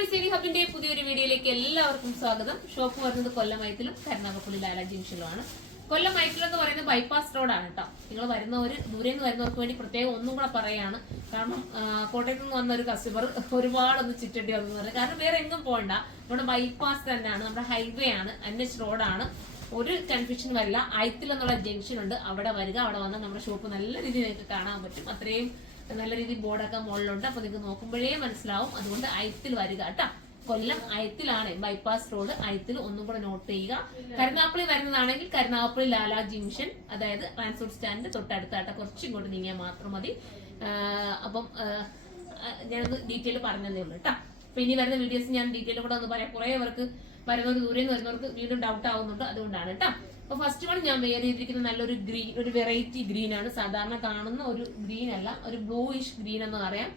Designing ഹബിന്റെ പുതിയൊരു വീഡിയോയിലേക്ക് എല്ലാവർക്കും സ്വാഗതം. ഷോപ്പ് വരുന്നത് കൊല്ലമയത്തിലും കരുനാഗപ്പള്ളി ലാല ജംഗ്ഷനിലുമാണ്. കൊല്ലമയത്തിൽ എന്ന് പറയുന്നത് ബൈപ്പാസ് റോഡാണ് കേട്ടോ. നിങ്ങൾ വരുന്നവർ ദൂരെ നിന്ന് വരുന്നവർക്ക് വേണ്ടി പ്രത്യേകം ഒന്നും കൂടെ പറയാണ്. കാരണം കോട്ടയത്ത് നിന്ന് വന്ന ഒരു കസ്റ്റമർ ഒരുപാടൊന്ന് ചുറ്റേണ്ടി വന്നു പറഞ്ഞു. കാരണം വേറെ എങ്ങും പോകണ്ട, നമ്മുടെ ബൈപ്പാസ് തന്നെയാണ്, നമ്മുടെ ഹൈവേ ആണ്, NH റോഡാണ്. ഒരു കൺഫ്യൂഷൻ വരില്ല. അയത്തിൽ എന്നുള്ള ജംഗ്ഷൻ ഉണ്ട്, അവിടെ വരിക. അവിടെ വന്നാൽ നമ്മുടെ ഷോപ്പ് നല്ല രീതിയിൽ നിങ്ങൾക്ക് കാണാൻ പറ്റും. അത്രയും നല്ല രീതിയിൽ ബോർഡൊക്കെ മുകളിലുണ്ട്. അപ്പൊ നിങ്ങൾക്ക് നോക്കുമ്പോഴേ മനസ്സിലാവും. അതുകൊണ്ട് അയത്തിൽ വരിക കേട്ടോ. കൊല്ലം അയത്തിലാണ്, ബൈപ്പാസ് റോഡ് അയത്തിൽ. ഒന്നും കൂടെ നോട്ട് ചെയ്യുക. കരുനാഗപ്പള്ളി വരുന്നതാണെങ്കിൽ കരുനാഗപ്പള്ളി ലാല ജംഗ്ഷൻ, അതായത് ട്രാൻസ്പോർട്ട് സ്റ്റാൻഡ് തൊട്ടടുത്തായിട്ട് കുറച്ചും ഇങ്ങോട്ട് നീങ്ങിയാൽ മാത്രം മതി. അപ്പം ഞാനൊന്ന് ഡീറ്റെയിൽ പറഞ്ഞതേ ഉള്ളൂ കേട്ടോ. അപ്പൊ ഇനി വരുന്ന വീഡിയോസ് ഞാൻ ഡീറ്റെയിൽ കൂടെ ഒന്ന് പറയാം. കുറെ പേർക്ക് വരുന്നവർ ദൂരെ നിന്ന് വരുന്നവർക്ക് വീണ്ടും ഡൗട്ട് ആവുന്നുണ്ട്, അതുകൊണ്ടാണ് കേട്ടോ. അപ്പൊ ഫസ്റ്റ് വൺ ഞാൻ വെയർ ചെയ്തിരിക്കുന്ന നല്ലൊരു ഗ്രീൻ, ഒരു വെറൈറ്റി ഗ്രീൻ ആണ്. സാധാരണ കാണുന്ന ഒരു ഗ്രീൻ അല്ല, ഒരു ബ്ലൂയിഷ് ഗ്രീൻ എന്ന് പറയാം.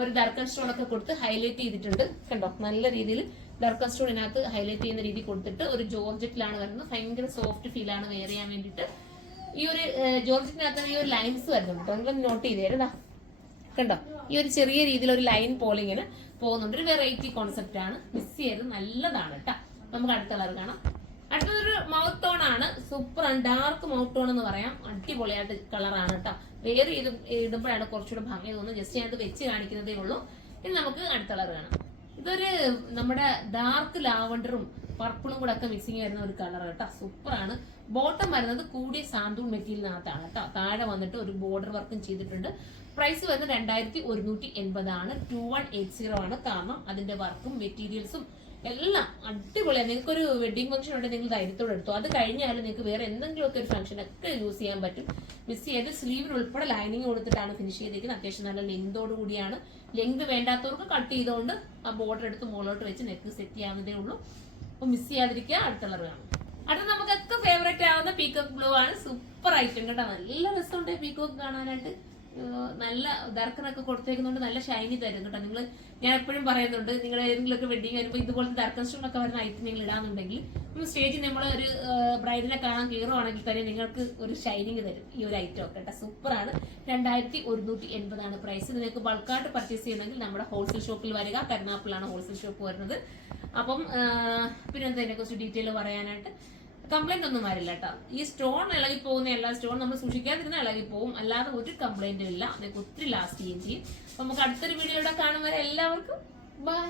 ഒരു ഡാർക്ക് സ്റ്റോൺ ഒക്കെ കൊടുത്ത് ഹൈലൈറ്റ് ചെയ്തിട്ടുണ്ട്. കണ്ടോ, നല്ല രീതിയിൽ ഡാർക്ക് സ്റ്റോൺ ഇതിനകത്ത് ഹൈലൈറ്റ് ചെയ്യുന്ന രീതി കൊടുത്തിട്ട് ഒരു ജോർജറ്റിലാണ് വരുന്നത്. ഭയങ്കര സോഫ്റ്റ് ഫീൽ ആണ് വെയർ ചെയ്യാൻ വേണ്ടിയിട്ട്. ഈ ഒരു ജോർജറ്റിനകത്ത് ഈ ഒരു ലൈൻസ് വരുന്നുണ്ട്, നിങ്ങൾ നോട്ട് ചെയ്തേരാ. കണ്ടോ, ഈ ഒരു ചെറിയ രീതിയിൽ ഒരു ലൈൻ പോലെ ഇങ്ങനെ പോകുന്നുണ്ട്. ഒരു വെറൈറ്റി കോൺസെപ്റ്റ് ആണ്, മിസ് ചെയ്ത് നല്ലതാണ് കേട്ടോ. നമുക്ക് അടുത്ത കളർ കാണാം. അടുത്തതൊരു മൗത്ത് ടോൺ ആണ്. സൂപ്പർ ആണ്, ഡാർക്ക് മൗത്ത് ടോൺ എന്ന് പറയാം. അടിപൊളിയായിട്ട് കളറാണ് കേട്ടോ. വേറെ ഇടുമ്പോഴാണ് കുറച്ചുകൂടെ ഭംഗി തോന്നുന്നത്. ജസ്റ്റ് ഞാനത് വെച്ച് കാണിക്കുന്നതേ ഉള്ളൂ. ഇനി നമുക്ക് അടുത്ത കളർ കാണാം. ഇതൊരു നമ്മുടെ ഡാർക്ക് ലാവണ്ടറും പർപ്പിളും കൂടെ ഒക്കെ മിക്സിങ് വരുന്ന ഒരു കളർ കേട്ടോ. സൂപ്പർ ആണ്. ബോട്ടം വരുന്നത് കൂടിയ സാന്തൂൺ മെറ്റീരിയലിനകത്താണ് കേട്ടോ. താഴെ വന്നിട്ട് ഒരു ബോർഡർ വർക്കും ചെയ്തിട്ടുണ്ട്. പ്രൈസ് വരുന്നത് 2180 ആണ്. 2180 ആണ്. കാരണം അതിന്റെ വർക്കും മെറ്റീരിയൽസും എല്ലാം അടിപൊളിയാണ്. നിങ്ങൾക്ക് ഒരു വെഡിങ് ഫംഗ്ഷൻ ഉണ്ടെങ്കിൽ നിങ്ങൾ ധൈര്യത്തോടെ എടുത്തു. അത് കഴിഞ്ഞാലും നിങ്ങൾക്ക് വേറെ എന്തെങ്കിലുമൊക്കെ ഒരു ഫംഗ്ഷൻ ഒക്കെ യൂസ് ചെയ്യാൻ പറ്റും. മിസ് ചെയ്ത് സ്ലീവിന് ഉൾപ്പെടെ ലൈനിങ് കൊടുത്തിട്ടാണ് ഫിനിഷ് ചെയ്തിരിക്കുന്നത്. അത്യാവശ്യം നല്ല ലെങ്തോട് കൂടിയാണ്. ലെങ്ത് വേണ്ടാത്തവർക്ക് കട്ട് ചെയ്തുകൊണ്ട് ആ ബോർഡർ എടുത്ത് മുകളിലോട്ട് വെച്ച് നെക്ക് സെറ്റ് ചെയ്യാവുന്നതേ ഉള്ളൂ. അപ്പൊ മിസ് ചെയ്യാതിരിക്കുക. അടുത്ത കളർ കാണും. അടുത്ത നമുക്കൊക്കെ ഫേവറേറ്റ് ആവുന്ന പീകോക്ക് ബ്ലൂ ആണ്. സൂപ്പർ ഐറ്റം കേട്ടോ. നല്ല രസമുണ്ട് പീകോക്ക് കാണാനായിട്ട്. നല്ല ദർക്കനൊക്കെ കൊടുത്തേക്കുന്നുണ്ട്, നല്ല ഷൈനി തരും കേട്ടോ. നിങ്ങൾ, ഞാൻ എപ്പോഴും പറയുന്നുണ്ട്, നിങ്ങൾ ഏതെങ്കിലുമൊക്കെ വെഡിങ് വരുമ്പോൾ ഇതുപോലത്തെ ദർക്കൻ സ്റ്റോൺ ഒക്കെ വരുന്ന ഐറ്റം നിങ്ങൾ ഇടാന്നുണ്ടെങ്കിൽ സ്റ്റേജിൽ നമ്മൾ ഒരു ബ്രൈഡിനെ കാണാൻ കയറുവാണെങ്കിൽ തന്നെ നിങ്ങൾക്ക് ഒരു ഷൈനിങ് തരും ഈ ഒരു ഐറ്റം ഒക്കെ കേട്ടോ. സൂപ്പറാണ്. 2180 ആണ് പ്രൈസ്. നിങ്ങൾക്ക് ബൾക്കായിട്ട് പർച്ചേസ് ചെയ്യണമെങ്കിൽ നമ്മുടെ ഹോൾസെയിൽ ഷോപ്പിൽ വരിക. കരുനാഗപ്പള്ളിയാണ് ഹോൾസെയിൽ ഷോപ്പ് വരുന്നത്. അപ്പം പിന്നെ എന്താ ഇതിനെക്കുറിച്ച് ഡീറ്റെയിൽ പറയാനായിട്ട് കംപ്ലൈന്റ് ഒന്നും വരില്ല കേട്ടോ. ഈ സ്റ്റോൺ ഇളകി പോകുന്ന എല്ലാ സ്റ്റോൺ നമ്മൾ സൂക്ഷിക്കാതിരുന്ന ഇളകി പോകും, അല്ലാതെ ഒരു കംപ്ലൈന്റും ഇല്ല. നിങ്ങൾക്ക് ഒത്തിരി ലാസ്റ്റ് ചെയ്യുകയും ചെയ്യും. അപ്പൊ നമുക്ക് അടുത്തൊരു വീഡിയോയുടെ കാണും വരെ എല്ലാവർക്കും ബൈ.